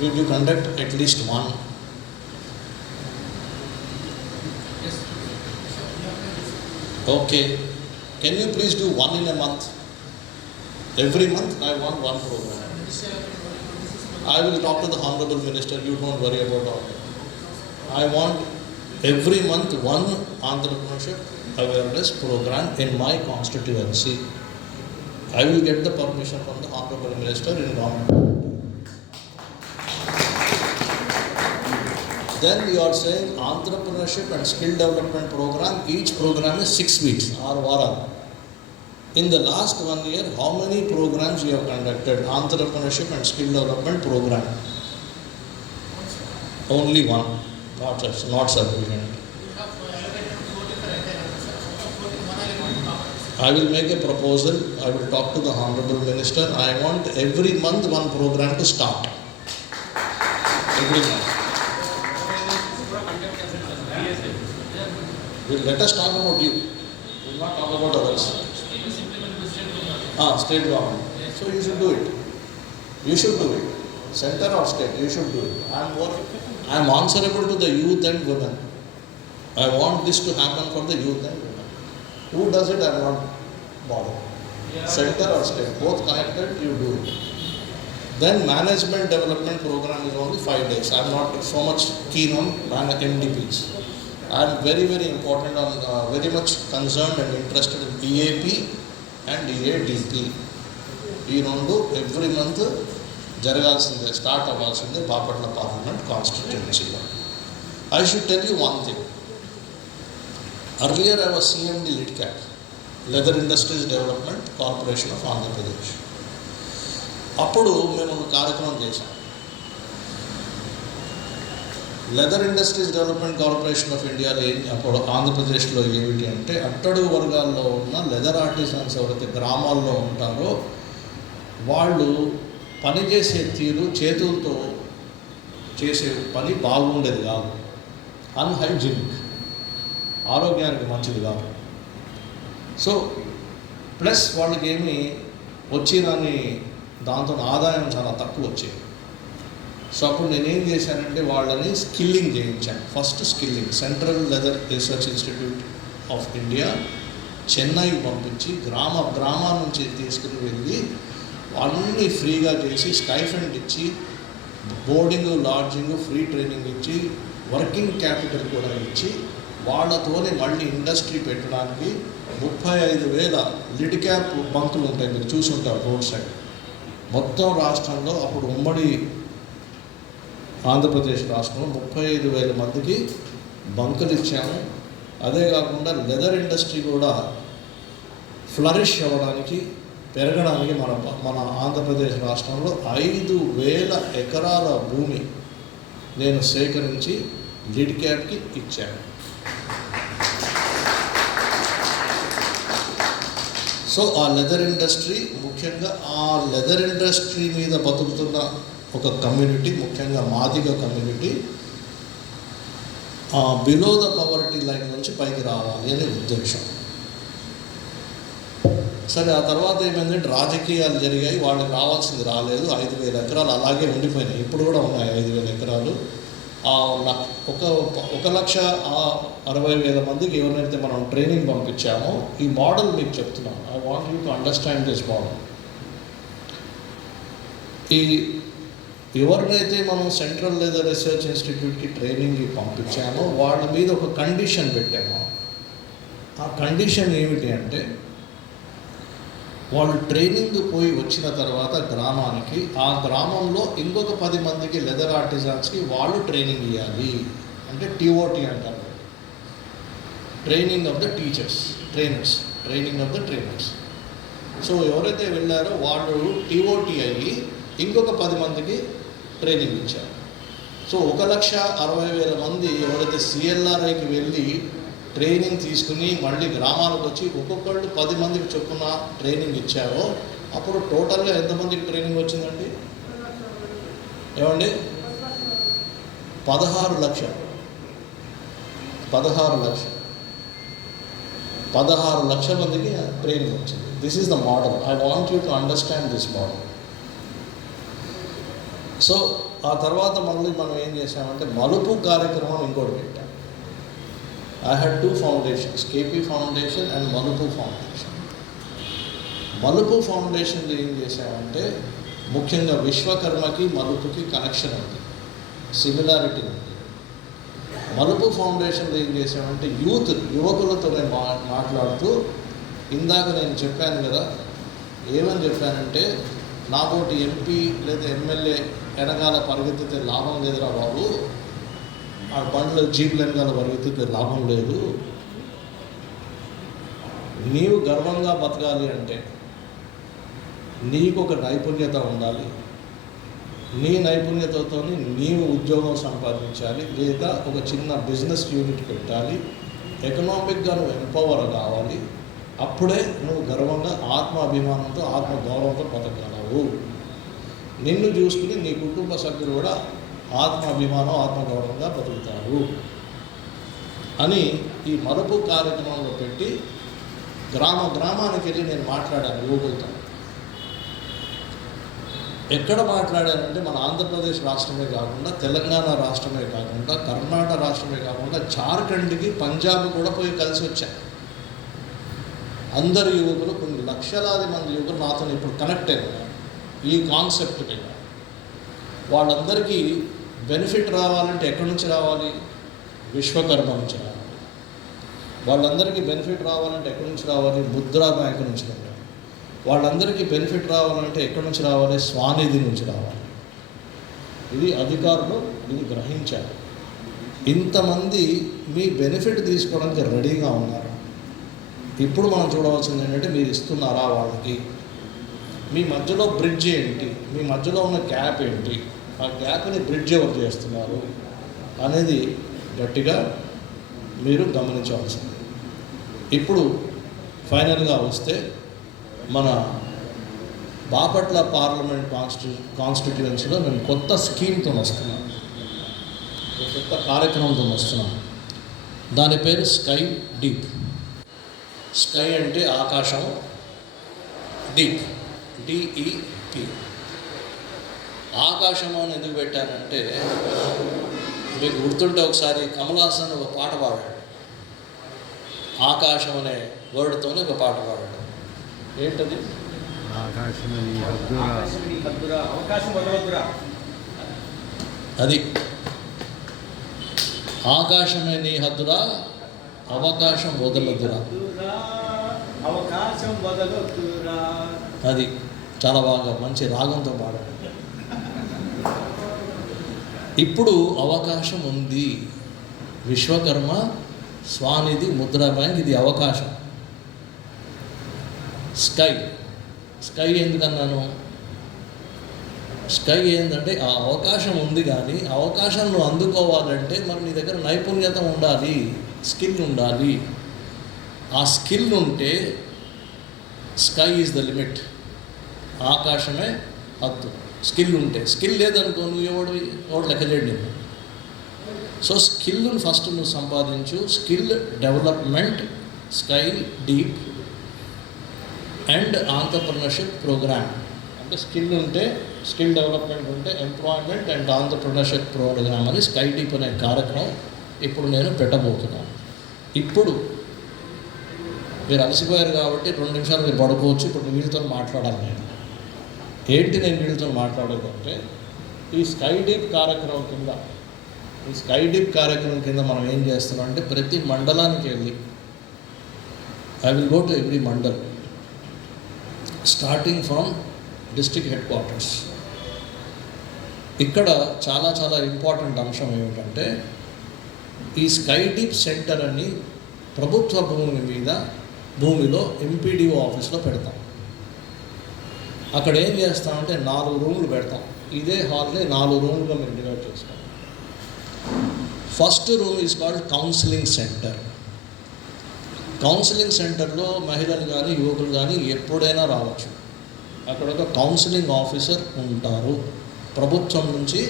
Did you conduct at least one? Okay. Can you please do one in a month? Every month I want one program. I will talk to the Honorable Minister, you don't worry about all that. I want every month one entrepreneurship awareness program in my constituency. I will get the permission from the Honorable Minister in government. Then you are saying entrepreneurship and skill development program, each program is 6 weeks or vara. In the last 1 year, how many programs you have conducted? Entrepreneurship and skill development program? Only one, not sufficient. I will make a proposal, I will talk to the Honorable Minister. I want every month one program to start. Every month. Let us talk about you. We will not talk about others. State government. So you should do it. You should do it. Center or state, you should do it. I am answerable to the youth and women. I want this to happen for the youth and women. Who does it, I am not bothered. Center or state, both connected, you do it. Then management development program is only 5 days. I am not so much keen on MDPs. I am very, very important on, very much concerned and interested in EAP and EADP. ఈ రెండు every month జరగాల్సిందే, start అవ్వాల్సిందే Bapatla parliament కాన్స్టిట్యుయెన్సీలో. I should tell you one thing. Earlier I was CMD LIDCAT, Leather Industries Development Corporation of Andhra Pradesh. అప్పుడు మేము ఒక కార్యక్రమం చేశాం. Leather industries development corporation of ఇండియాలో అప్పుడు ఆంధ్రప్రదేశ్లో ఏమిటి అంటే, అట్టడుగు వర్గాల్లో ఉన్న లెదర్ ఆర్టిజన్స్ ఎవరైతే గ్రామాల్లో ఉంటారో వాళ్ళు పనిచేసే తీరు, చేతులతో చేసే పని బాగుండేది కాదు, అన్హైజీనిక్, ఆరోగ్యానికి మంచిది కాదు. సో ప్లస్ వాళ్ళకి ఏమి వచ్చిందని దాంతో ఆదాయం చాలా తక్కువ వచ్చేది. సో అప్పుడు నేనేం చేశానంటే వాళ్ళని స్కిల్లింగ్ చేయించాను. First skilling central leather research institute of India చెన్నైకి పంపించి గ్రామాల నుంచి తీసుకుని వెళ్ళి అన్నీ ఫ్రీగా చేసి స్టైఫండ్ ఇచ్చి బోర్డింగ్, లాడ్జింగ్, ఫ్రీ ట్రైనింగ్ ఇచ్చి వర్కింగ్ క్యాపిటల్ కూడా ఇచ్చి వాళ్ళతోనే మళ్ళీ ఇండస్ట్రీ పెట్టడానికి 35,000 లిడ్క్యాప్ బంకులు ఉంటాయి, మీరు చూసుంటారు రోడ్ సైడ్. మొత్తం రాష్ట్రంలో అప్పుడు ఉమ్మడి ఆంధ్రప్రదేశ్ రాష్ట్రంలో 35,000 మందికి బంకులు ఇచ్చాము. అదే కాకుండా లెదర్ ఇండస్ట్రీ కూడా ఫ్లరిష్ అవ్వడానికి, పెరగడానికి మన ఆంధ్రప్రదేశ్ రాష్ట్రంలో 5,000 ఎకరాల భూమి నేను సేకరించి లిడ్క్యాప్కి ఇచ్చాను. సో ఆ లెదర్ ఇండస్ట్రీ, ముఖ్యంగా ఆ లెదర్ ఇండస్ట్రీ మీద బతుకుతున్న ఒక కమ్యూనిటీ, ముఖ్యంగా Madiga community below the poverty line నుంచి పైకి రావాలి అనే ఉద్దేశం. సరే, ఆ తర్వాత ఏమైందంటే రాజకీయాలు జరిగాయి, వాళ్ళకి రావాల్సింది రాలేదు. 5,000 ఎకరాలు అలాగే ఉండిపోయినాయి, ఇప్పుడు కూడా ఉన్నాయి 5,000 ఎకరాలు. 1,60,60,000 మందికి ఎవరినైతే మనం ట్రైనింగ్ పంపించామో, ఈ మోడల్ మీకు చెప్తున్నాను. I want you to understand this model. ఈ ఎవరినైతే మనం సెంట్రల్ లెదర్ రీసెర్చ్ ఇన్స్టిట్యూట్కి ట్రైనింగ్కి పంపించామో వాళ్ళ మీద ఒక కండిషన్ పెట్టాము. ఆ కండిషన్ ఏమిటి అంటే, వాళ్ళు ట్రైనింగ్ పోయి వచ్చిన తర్వాత గ్రామానికి, ఆ గ్రామంలో ఇంకొక 10 మందికి లెదర్ ఆర్టిజన్స్కి వాళ్ళు ట్రైనింగ్ ఇవ్వాలి. అంటే TOT అంటారు, training of the teachers, training of the trainers. So ఎవరైతే వెళ్ళారో వాళ్ళు TOT అయ్యి ఇంకొక 10 మందికి ట్రైనింగ్ ఇచ్చారు. సో 1,60,000 మంది ఎవరైతే CLRIకి వెళ్ళి ట్రైనింగ్ తీసుకుని మళ్ళీ గ్రామాలకు వచ్చి ఒక్కొక్కళ్ళు 10 మందికి చొప్పున ట్రైనింగ్ ఇచ్చారో, అప్పుడు టోటల్గా ఎంతమందికి ట్రైనింగ్ వచ్చిందండి? ఏమండి? 16 లక్షలు. 16 లక్షల మందికి ట్రైనింగ్ వచ్చింది. This is the model. I want you to understand this model. So ఆ తర్వాత మళ్ళీ మనం ఏం చేసామంటే మలుపు కార్యక్రమం ఇంకోటి పెట్టాం. I had 2 foundations, KP foundation and మలుపు ఫౌండేషన్. మలుపు ఫౌండేషన్లో ఏం చేసామంటే ముఖ్యంగా విశ్వకర్మకి మలుపుకి కనెక్షన్ ఉంది, సిమిలారిటీ ఉంది. మలుపు ఫౌండేషన్లో ఏం చేసామంటే యువకులతోనే మాట్లాడుతూ, ఇందాక నేను చెప్పాను కదా, ఏమని చెప్పానంటే నాకోటి ఎంపీ లేదా ఎమ్మెల్యే వెనకాల పరిగెత్తితే లాభం లేదురా బాబు, ఆ బండ్లు జీపులు వెనకాల పరిగెత్తితే లాభం లేదు. నీవు గర్వంగా బతకాలి అంటే నీకు ఒక నైపుణ్యత ఉండాలి. నీ నైపుణ్యతతో నీవు ఉద్యోగం సంపాదించాలి, లేదా ఒక చిన్న బిజినెస్ యూనిట్ పెట్టాలి. ఎకనామిక్గా నువ్వు ఎంపవర్ కావాలి. అప్పుడే నువ్వు గర్వంగా ఆత్మాభిమానంతో ఆత్మగౌరవంతో బతకగలవు. నిన్ను చూసుకుని నీ కుటుంబ సభ్యులు కూడా ఆత్మాభిమానం ఆత్మగౌరవంగా బతుకుతారు అని ఈ మలుపు కార్యక్రమంలో పెట్టి గ్రామానికి వెళ్ళి నేను మాట్లాడాను యువకులతో. ఎక్కడ మాట్లాడానంటే మన ఆంధ్రప్రదేశ్ రాష్ట్రమే కాకుండా, తెలంగాణ రాష్ట్రమే కాకుండా, కర్ణాటక రాష్ట్రమే కాకుండా, జార్ఖండ్కి, పంజాబ్ కూడా పోయి కలిసి వచ్చాను. అందరు యువకులు, కొన్ని లక్షలాది మంది యువకులు నాతో ఇప్పుడు కనెక్ట్ అయ్యారు ఈ కాన్సెప్ట్ మీద. వాళ్ళందరికీ బెనిఫిట్ రావాలంటే ఎక్కడి నుంచి రావాలి? విశ్వకర్మ నుంచి రావాలి. వాళ్ళందరికీ బెనిఫిట్ రావాలంటే ఎక్కడి నుంచి రావాలి? ముద్రా బ్యాంక్ నుంచి రావాలి. వాళ్ళందరికీ బెనిఫిట్ రావాలంటే ఎక్కడి నుంచి రావాలి? స్వానిధి నుంచి రావాలి. ఇది అధికారులు ఇది గ్రహించారు. ఇంతమంది మీ బెనిఫిట్ తీసుకోవడానికి రెడీగా ఉన్నారు. ఇప్పుడు మనం చూడవలసింది ఏంటంటే మీరు ఇస్తున్నారా వాళ్ళకి? మీ మధ్యలో బ్రిడ్జ్ ఏంటి? మీ మధ్యలో ఉన్న గ్యాప్ ఏంటి? ఆ గ్యాప్ని బ్రిడ్జ్ ఎవరు చేస్తున్నారు అనేది గట్టిగా మీరు గమనించవలసింది. ఇప్పుడు ఫైనల్గా వస్తే మన బాపట్ల పార్లమెంట్ కాన్స్టిట్యుయెన్సీలో నేను కొత్త స్కీమ్తో వస్తున్నాను, కొత్త కార్యక్రమంతో వస్తున్నాను. దాని పేరు స్కై డీప్. స్కై అంటే ఆకాశం, డీప్ DEP. ఆకాశం అని ఎందుకు పెట్టానంటే మీకు గుర్తుంటే ఒకసారి కమల్ హాసన్ ఒక పాట పాడాడు, ఆకాశం అనే వర్డ్తోనే ఒక పాట పాడాడు. ఏంటది? అది ఆకాశమే నీ హద్దురా, అవకాశం వదలొద్దురా. అది చాలా బాగా మంచి రాగంతో పాడాడు. ఇప్పుడు అవకాశం ఉంది. విశ్వకర్మ, స్వానిధి, ముద్రా బ్యాంక్, ఇది అవకాశం. స్కై ఎందుకన్నాను? స్కై ఏంటంటే ఆ అవకాశం ఉంది, కానీ అవకాశం నువ్వు అందుకోవాలంటే మరి నీ దగ్గర నైపుణ్యత ఉండాలి, స్కిల్ ఉండాలి. ఆ స్కిల్ ఉంటే స్కై ఈజ్ ద లిమిట్, ఆకాశమే హద్దు. స్కిల్ ఉంటే, స్కిల్ లేదనుకో నువ్వు ఎవడు లెక్కలేడు నేను. సో స్కిల్ను ఫస్ట్ నువ్వు సంపాదించు. Skill development, sky deep and entrepreneurship programme. అంటే స్కిల్ ఉంటే, స్కిల్ డెవలప్మెంట్ ఉంటే ఎంప్లాయ్మెంట్ అండ్ ఆంటర్‌ప్రెన్యూర్‌షిప్ ప్రోగ్రామ్ అని స్కై డీప్ అనే కార్యక్రమం ఇప్పుడు నేను పెట్టబోతున్నాను. ఇప్పుడు మీరు అలసిపోయారు కాబట్టి 2 నిమిషాలు మీరు పడుకోవచ్చు. ఇప్పుడు వీళ్ళతో మాట్లాడాలి నేను. ఏంటి నేను వీళ్ళతో మాట్లాడేదంటే, ఈ స్కై డీప్ కార్యక్రమం కింద మనం ఏం చేస్తున్నాం అంటే ప్రతి మండలానికి వెళ్ళి, I will go to every mandal starting from district head quarters. ఇక్కడ చాలా చాలా ఇంపార్టెంట్ అంశం ఏమిటంటే, ఈ స్కై డీప్ సెంటర్ అని ప్రభుత్వ భూమిలో ఎంపీడీఓ ఆఫీస్లో పెడతాం. అక్కడ ఏం చేస్తామంటే 4 రూములు పెడతాం. ఇదే హాల్ని 4 రూములుగా మేము డివైడ్ చేసుకోం. First room is called counselling centre. Counselling సెంటర్లో మహిళలు కానీ యువకులు కానీ ఎప్పుడైనా రావచ్చు. అక్కడ ఒక కౌన్సిలింగ్ ఆఫీసర్ ఉంటారు. ప్రభుత్వం నుంచి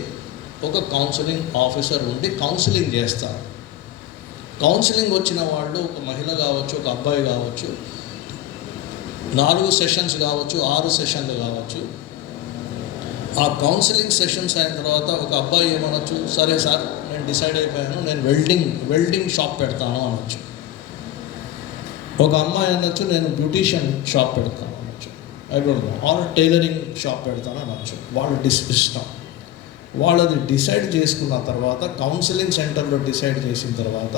ఒక కౌన్సిలింగ్ ఆఫీసర్ ఉండి కౌన్సిలింగ్ చేస్తారు. కౌన్సిలింగ్ వచ్చిన వాళ్ళు ఒక మహిళ కావచ్చు, ఒక అబ్బాయి కావచ్చు, 4 సెషన్స్ కావచ్చు, 6 సెషన్లు కావచ్చు. ఆ కౌన్సిలింగ్ సెషన్స్ అయిన తర్వాత ఒక అబ్బాయి ఏమనొచ్చు, సరే సార్ నేను డిసైడ్ అయిపోయాను, నేను వెల్డింగ్ షాప్ పెడతాను అనొచ్చు. ఒక అమ్మాయి అనొచ్చు, నేను బ్యూటీషియన్ షాప్ పెడతాను అనొచ్చు, I don't know, or tailoring shop పెడతాను అనొచ్చు. వాళ్ళు ఇష్టం. వాళ్ళది డిసైడ్ చేసుకున్న తర్వాత కౌన్సిలింగ్ సెంటర్లో డిసైడ్ చేసిన తర్వాత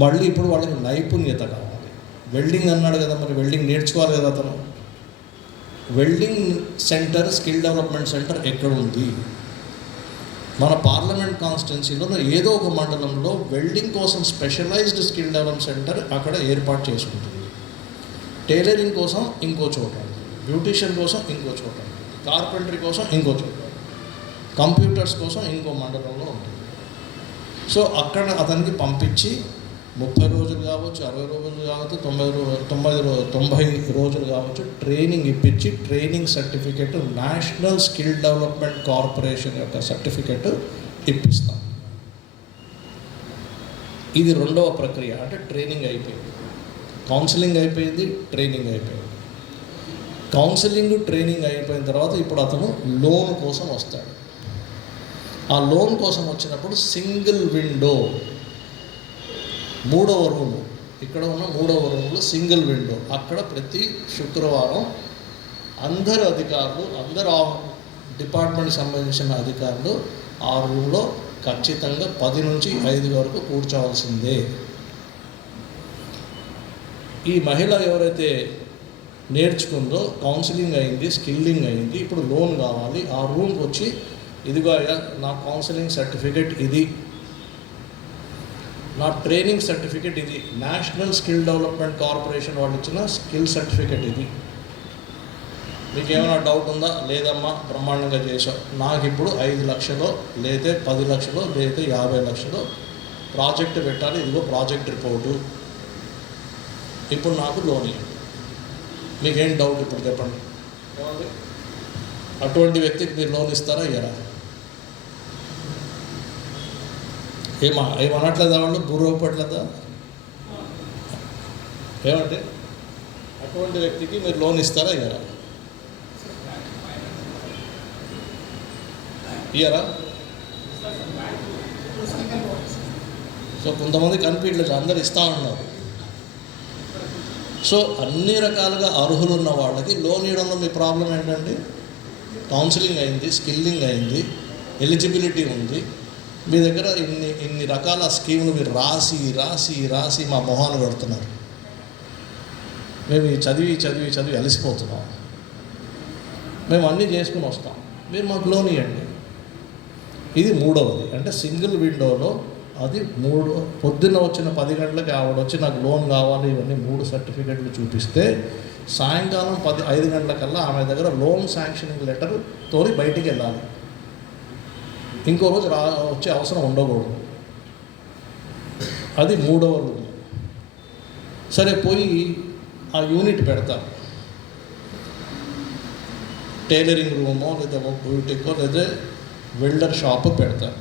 మళ్ళీ ఇప్పుడు వాళ్ళకి నైపుణ్యత కావాలి. వెల్డింగ్ అన్నాడు కదా, మరి వెల్డింగ్ నేర్చుకోవాలి కదా అతను. Welding centre, skill development centre ఎక్కడ ఉంది? మన పార్లమెంట్ కాన్స్టిట్యున్సీలో ఏదో ఒక మండలంలో వెల్డింగ్ కోసం స్పెషలైజ్డ్ స్కిల్ డెవలప్మెంట్ సెంటర్ అక్కడ ఏర్పాటు చేసుకుంటుంది. టైలరింగ్ కోసం ఇంకో చోట, బ్యూటీషియన్ కోసం ఇంకో చోట, కార్పెంటరీ కోసం ఇంకో చోట, కంప్యూటర్స్ కోసం ఇంకో మండలంలో ఉంటుంది. సో అక్కడ అతనికి పంపించి 30 రోజులు కావచ్చు, 60 రోజులు కావచ్చు, 90 రోజులు కావచ్చు, ట్రైనింగ్ ఇప్పించి training certificate, national skill development corporation యొక్క సర్టిఫికెట్ ఇప్పిస్తాం. ఇది రెండవ ప్రక్రియ. అంటే ట్రైనింగ్ అయిపోయింది, కౌన్సిలింగ్ అయిపోయింది, ట్రైనింగ్ అయిపోయింది. కౌన్సిలింగ్, ట్రైనింగ్ అయిపోయిన తర్వాత ఇప్పుడు అతను లోన్ కోసం వస్తాడు. ఆ లోన్ కోసం వచ్చినప్పుడు సింగిల్ విండో, 3వ రూమ్, ఇక్కడ ఉన్న 3వ రూమ్లో సింగిల్ విండో. అక్కడ ప్రతి శుక్రవారం అందరు అధికారులు, అందరు డిపార్ట్మెంట్కి సంబంధించిన అధికారులు ఆ రూమ్లో ఖచ్చితంగా 10 నుంచి 5 వరకు కూర్చోవలసిందే. ఈ మహిళ ఎవరైతే నేర్చుకుందో, కౌన్సిలింగ్ అయింది, స్కిల్లింగ్ అయింది, ఇప్పుడు లోన్ కావాలి, ఆ రూమ్కి వచ్చి ఇదిగో అయ్యా నా కౌన్సిలింగ్ సర్టిఫికెట్ ఇది, నా ట్రైనింగ్ సర్టిఫికెట్ ఇది, నేషనల్ స్కిల్ డెవలప్మెంట్ కార్పొరేషన్ వాళ్ళు ఇచ్చిన స్కిల్ సర్టిఫికెట్ ఇది, మీకు ఏమైనా డౌట్ ఉందా? లేదమ్మా బ్రహ్మాండంగా చేసావు, నాకు ఇప్పుడు 5 లక్షలు లేదా 10 లక్షలు లేదా 50 లక్షలు ప్రాజెక్ట్ పెట్టాలి, ఇదిగో ప్రాజెక్ట్ రిపోర్టు, ఇప్పుడు నాకు లోన్ ఇవ్వండి, మీకేం డౌట్ ఇప్పుడు చెప్పండి. అటువంటి వ్యక్తికి మీరు లోన్ ఇస్తారా, ఇయ్యరా? ఏమనట్లేదా? వాళ్ళు బుర్రపట్లేదా? ఏమంటే అటువంటి వ్యక్తికి మీరు లోన్ ఇస్తారా, ఇయ్యరా? ఇయ్యరా? సో కొంతమంది కనిపించలేదు, అందరు ఇస్తూ ఉన్నారు. సో అన్ని రకాలుగా అర్హులు ఉన్న వాళ్ళకి లోన్ ఇవ్వడంలో మీ ప్రాబ్లం ఏంటండి? కౌన్సిలింగ్ అయింది, స్కిల్లింగ్ అయింది, ఎలిజిబిలిటీ ఉంది, మీ దగ్గర ఇన్ని రకాల స్కీములు మీరు రాసి రాసి రాసి మా మొహాన్ని కొడుతున్నారు. మేము చదివి అలసిపోతున్నాం. మేము అన్నీ చేసుకుని వస్తాం, మీరు మాకు లోన్ ఇవ్వండి. ఇది 3వది. అంటే సింగిల్ విండోలో అది పొద్దున్న వచ్చిన 10 గంటలకి ఆవిడ వచ్చి నాకు లోన్ కావాలి ఇవన్నీ 3 సర్టిఫికెట్లు చూపిస్తే సాయంకాలం 5 గంటలకల్లా ఆమె దగ్గర లోన్ శాంక్షనింగ్ లెటర్ తోని బయటికి వెళ్ళాలి. ఇంకో రోజు వచ్చే అవసరం ఉండకూడదు. అది 3వ రూమ్. సరే పోయి ఆ యూనిట్ పెడతారు, టైలరింగ్ రూమో లేదా బ్యూటికో లేదా వెల్డర్ షాపు పెడతారు.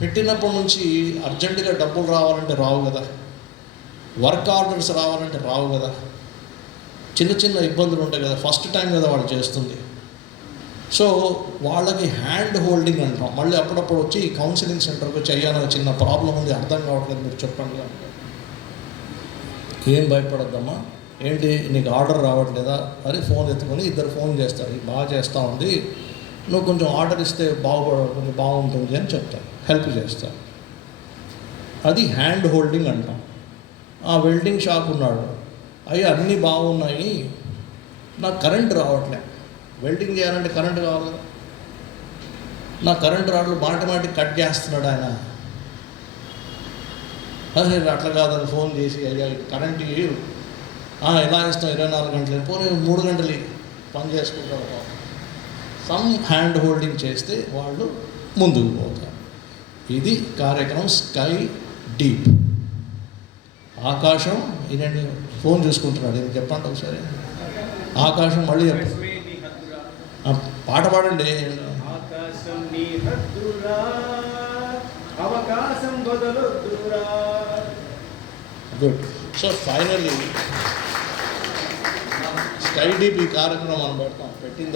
పెట్టినప్పటి నుంచి అర్జెంటుగా డబ్బులు రావాలంటే రావు కదా, వర్క్ ఆర్డర్స్ రావాలంటే రావు కదా, చిన్న ఇబ్బందులు ఉంటాయి కదా, ఫస్ట్ టైం కదా వాళ్ళు చేస్తుంది. సో వాళ్ళకి హ్యాండ్ హోల్డింగ్ అంటాం. మళ్ళీ అప్పుడప్పుడు వచ్చి ఈ కౌన్సిలింగ్ సెంటర్కి వచ్చి అయ్యా నాకు చిన్న ప్రాబ్లం ఉంది, అర్థం కావట్లేదు, మీరు చెప్పండి. ఏం భయపడద్దమ్మా, ఏంటి నీకు ఆర్డర్ రావట్లేదా అని ఫోన్ ఎత్తుకొని ఇద్దరు ఫోన్ చేస్తారు, బాగా చేస్తూ ఉంది, నువ్వు కొంచెం ఆర్డర్ ఇస్తే కొంచెం బాగుంటుంది అని చెప్తారు, హెల్ప్ చేస్తారు. అది హ్యాండ్ హోల్డింగ్ అంటాం. ఆ వెల్డింగ్ షాప్ ఉన్నాడు, అయ్యి అన్నీ బాగున్నాయి, నాకు కరెంట్ రావట్లే, వెల్డింగ్ చేయాలంటే కరెంట్ కావాలి కదా, నా కరెంట్ రాడ్లు మాటిమాటికి కట్ చేస్తున్నాడు ఆయన. అదే అట్లా కాదని ఫోన్ చేసి అయ్యా కరెంట్ ఎలా ఇస్తాం 24 గంటలు, పోనీ 3 గంటలు పని చేసుకుంటారు. సమ్ హ్యాండ్ హోల్డింగ్ చేస్తే వాళ్ళు ముందుకు పోతారు. ఇది కార్యక్రమం స్కై డీప్. ఆకాశం ఈయనండి ఫోన్ చూసుకుంటున్నాడు, ఇది చెప్పండి ఒకసారి. ఆకాశం మళ్ళీ పాట పాడండి. ఆకాశం నీ హద్దురా, అవకాశం బదలొద్దురా. Good. So finally sky deep ఈ కార్యక్రమం మనం పెట్టిన